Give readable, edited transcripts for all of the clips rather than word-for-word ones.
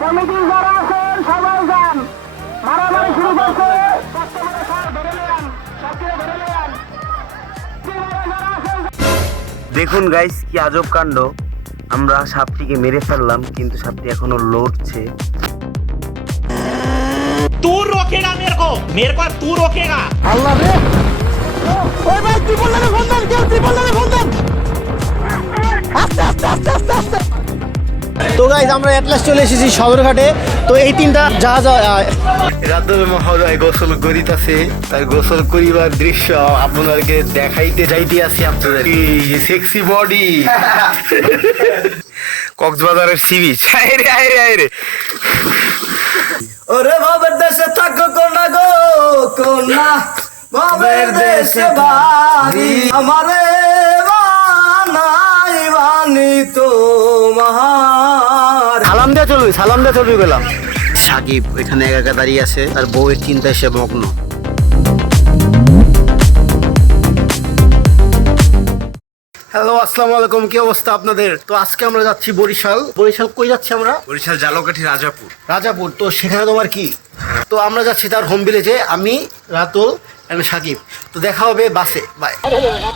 Committee যারা আছেন সবাই যান, মারামারি শুরু করছে, দেখুন গাইস কি আজব কাণ্ড, আমরা সাপটিকে মেরে ফেললাম কিন্তু সাপটি এখনো লড়ছে। तू रोकेगा मेरे को तू रोकेगा। আল্লাহ রে, ওই ভাই ত্রিপল ফোন দেন, কেউ ত্রিপল ফোন দেন, আস্তে আস্তে আস্তে আস্তে আস্তে। তো গাইস আমরা এটলাস চলে এসেছি সদরঘাটে। তো এই তিনটা জাহাজ রাতুল মহোদয় গোসল করিতেছে, তার গোসল করিবার দৃশ্য আপনাদেরকে দেখাইতে যাইতে আছি। আপনাদের সেক্সি বডি কক্সবাজারের সি বিচ। আইরে আইরে আইরে, ওরে বাবার দেশে থাকো কোনা গো কোনা, বাবার দেশে বাড়ি আমারে বানাই বানি তোমার। সালাম দিয়ে চলবি গেলাম। সাকিব এখানে একা একা দাঁড়িয়ে আছে, তার বউয়ের চিন্তায় সে মগ্ন। হ্যালো, আসসালামু আলাইকুম, কি অবস্থা আপনাদের? তো আজকে আমরা যাচ্ছি বরিশাল। কই যাচ্ছি আমরা? বরিশাল জালকাঠি রাজাপুর। তো সেখানে তোমার কি? তো আমরা যাচ্ছি তার হোম ভিলেজে, আমি, রাতুল এন্ড সাকিব। তো দেখা হবে বাসে, বাই।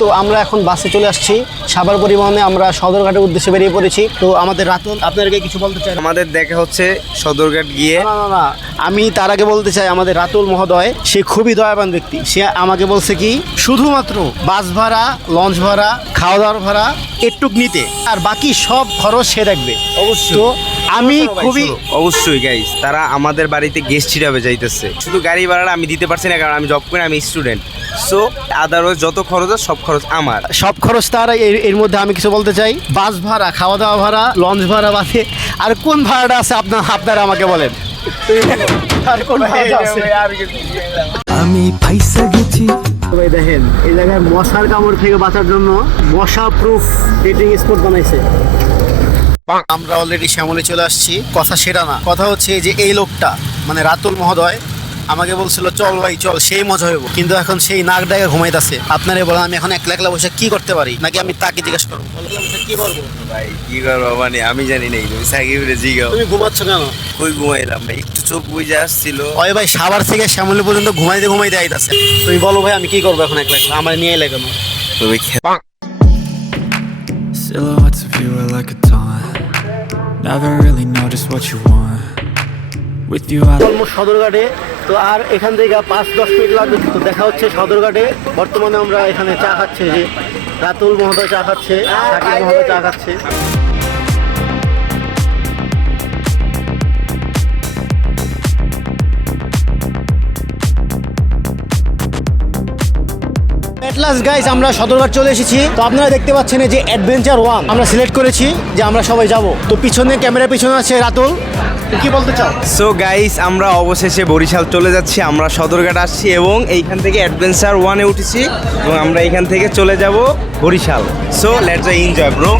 তো আমরা এখন বাসে চলে আসছি, সাভার পরিবহনে আমরা সদরঘাটের উদ্দেশ্যে বেরিয়ে পড়েছি। তো আমাদের রাতুল আপনাদেরকে কিছু বলতে চাই। আমাদের দেখা হচ্ছে সদরঘাট গিয়ে। না, আমি তার আগে বলতে চাই আমাদের রাতুল মহোদয় সে খুবই দয়াবান ব্যক্তি। সে আমাকে বলছে কি শুধুমাত্র বাস ভাড়া, লঞ্চ ভাড়া, খাওয়া দাওয়ার ভাড়া একটুক নিতে, আর বাকি সব খরচ সে দেখবে। অবশ্যই। তো আমি খুবই অবশ্যই গাইস, তারা আমাদের বাড়িতে গেস্ট হিসাবে যাইতেছে। শুধু গাড়ি ভাড়াটা আমি দিতে পারছি না, কারণ আমি জব করি, আমি স্টুডেন্ট। সো আদারওয়াইজ যত খরচ হয় সব খরচ আমার। সব খরচ তার। এর মধ্যে আমি কিছু বলতে চাই, বাস ভাড়া, খাওয়া দাওয়া ভাড়া, লঞ্চ ভাড়া বাদে আর কোন ভাড়াটা আছে আপনারা আমাকে বলেন। আর কোন ভাড়াটা আছে? আমি পয়সা গেছি। ভাই দেখেন, এই জায়গায় মশার কামড় থেকে বাঁচার জন্য মশা প্রুফ ডেটিং স্পট বানাইছে। আমরা অলরেডি শ্যামলে চলে আসছি। কথা সেটা না, কথা হচ্ছে যে এই লোকটা মানে রাতুল মহোদয় আমাকে বলছিল চল ভাই চল, সেই মজা হইব, কিন্তু এখন সেই নাক ডাকে ঘুমাইতেছে। আপনারা বলেন আমি এখন একলা একলা বসে কি করতে পারি, নাকি আমি তাকে জিজ্ঞাসা করবো কি করবো? ভাই কি করবো মানে আমি জানি না, তুমি সাকিবরে জিগাও। তুমি ঘুমাচ্ছ কেন? কই ঘুমাইলাম ভাই, একটু চোখ বুঝে আসছিল। ওই ভাই সাভার থেকে শ্যামলি পর্যন্ত ঘুমাইতে আইতাছে। তুমি বলো ভাই আমি কি করবো এখন একলা একলা, আমার নিয়ে এলে কেন? তুমি Silhouettes of you are like a taunt. Never really know just what you want. With you I almost সদরঘাটে। তো আর এখান থেকে 5-10 মিনিট লাগবে। তো দেখা হচ্ছে সদরঘাটে। বর্তমানে আমরা এখানে চা খাচ্ছি, যে রাতুল মহোদয় চা খাচ্ছে, সাকিব মহোদয় চা খাচ্ছে। এটলাস গাইস আমরা সদরঘাট চলে এসেছি। তো আপনারা দেখতে পাচ্ছেন যে অ্যাডভেঞ্চার 1 আমরা সিলেক্ট করেছি যে আমরা সবাই যাব। তো পিছনে ক্যামেরা পিছনে আছে রাতুল, কি বলতে চাও? সো গাইস আমরা অবশেষে বরিশাল চলে যাচ্ছি। আমরা সদরঘাট আসছি এবং এইখান থেকে অ্যাডভেঞ্চার 1-এ উঠেছি এবং আমরা এইখান থেকে চলে যাব Barishal. So let's enjoy bro.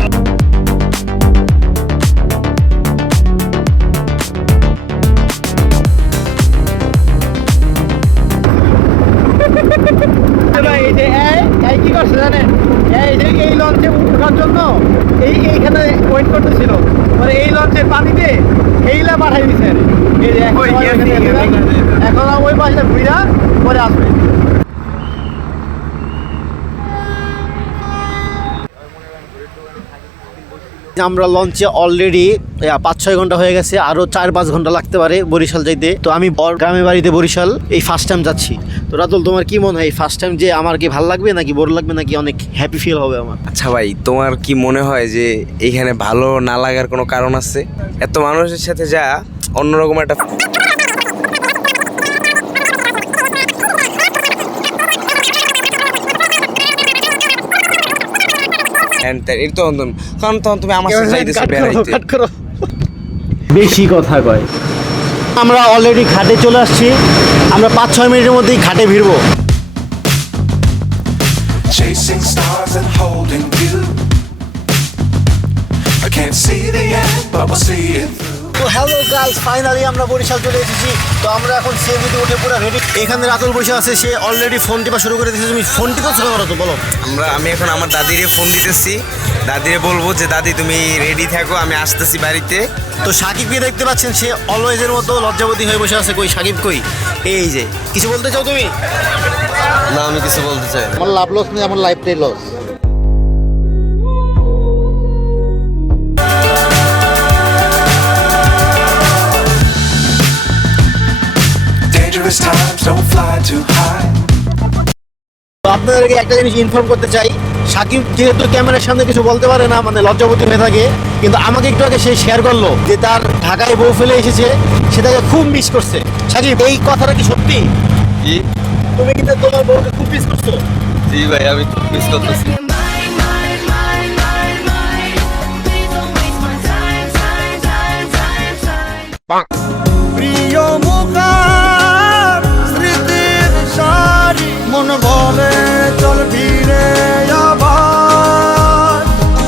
কি করছে জানেন, এই লঞ্চে ওঠার জন্য এইখানে ওয়েট করতেছিল, মানে এই লঞ্চের পানিতে এইলা পাঠাই দিচ্ছে। এখন ওই পাশে ঘুরা পরে আসবে। আমরা লঞ্চে অলরেডি 5-6 ঘন্টা হয়ে গেছে, আরো 4-5 ঘন্টা লাগতে পারে বরিশাল যাইতে। তো আমি গ্রামের বাড়িতে বরিশাল এই ফার্স্ট টাইম যাচ্ছি। তো রাতুল তোমার কি মনে হয় ফার্স্ট টাইম যে আমার কি ভালো লাগবে নাকি বোর লাগবে নাকি অনেক হ্যাপি ফিল হবে আমার? আচ্ছা ভাই, তোমার কি মনে হয় যে এখানে ভালো না লাগার কোনো কারণ আছে? এত মানুষের সাথে যা অন্যরকম একটা কারণ তখন তুমি আমার সাথে যাইতেছো বেড়াইতে। বেশি কথা কয়। আমরা অলরেডি ঘাটে চলে আসছি, আমরা 5-6 মিনিটের মধ্যেই ঘাটে ভিড়বো। Chasing stars and holding you. I can't see the end, but we'll see it through. তো হ্যালো গাইস, ফাইনালি আমরা বরিশাল চলে এসেছি। তো আমরা এখন সেভিতে উঠে পুরো রেডি। এখানে রাতুল বসে আছে, সে অলরেডি ফোন টিপা শুরু করে দিয়েছে। তুমি ফোন টিপা শুরু করো তো, বলো। আমি এখন আমার দাদিরে ফোন দিতেছি, দাদিরে বলবো যে দাদি তুমি রেডি থাকো, আমি আসতেছি বাড়িতে। তো সাকিবকে দেখতে পাচ্ছেন, সে অলওয়েজের মতো লজ্জাবতী হয়ে বসে আছে। কই সাকিব কই? এই যে, কিছু বলতে চাও তুমি? না, আমি কিছু বলতে চাই না। আমার লাভ লস নেই, আমার লাইফটাই loss. Dangerous times, don't fly too high. তো আপনাদেরকে একটা জিনিস ইনফর্ম করতে চাই, সাকিব যেহেতু ক্যামেরার সামনে কিছু বলতে পারে না, মানে লজ্জাবতী হয়ে থাকে, কিন্তু আমাকে একটু আগে সে শেয়ার করলো যে তার ঢাকায় বউ ফেলে এসেছে, সেটাকে খুব মিস করছে। সাকিব, এই কথাটা কি সত্যি? জি তুমি কিন্তু তোমার বউকে খুব মিস করছো? জি ভাই, আমি মিস করতেছি। প্রিয় মুখার স্মৃতির সারি মন বলে চল ফিরে আবার,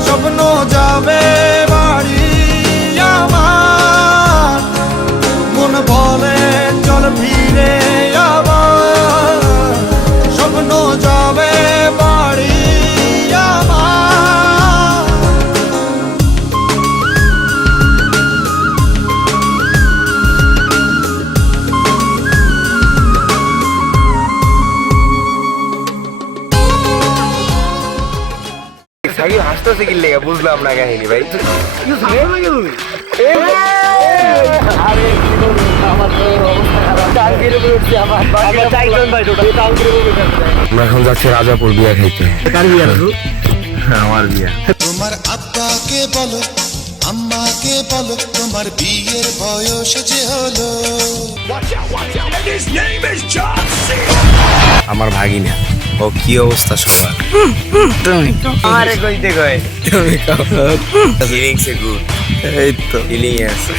স্বপ্ন যাবে বাড়ি আমার, মন বলে চল ফিরে আবার, স্বপ্ন যাবে বাড়ি আমার। সাকিব হাসতেছে কি লেগে বুঝলাম না কাহিনী ভাই। আমরা এখন যাচ্ছি রাজাপুর বিয়া খাইতে। আমার বিয়া। তোমার আব্বাকে বলো, আম্মাকে বলো, তোমার বিয়ের বয়স যে হলো। আমার ভাগিনা, ও কি অবস্থা সবার? আরে কইতে কয় ফিলিংস এ গুড, এই তো ফিলিং আছে।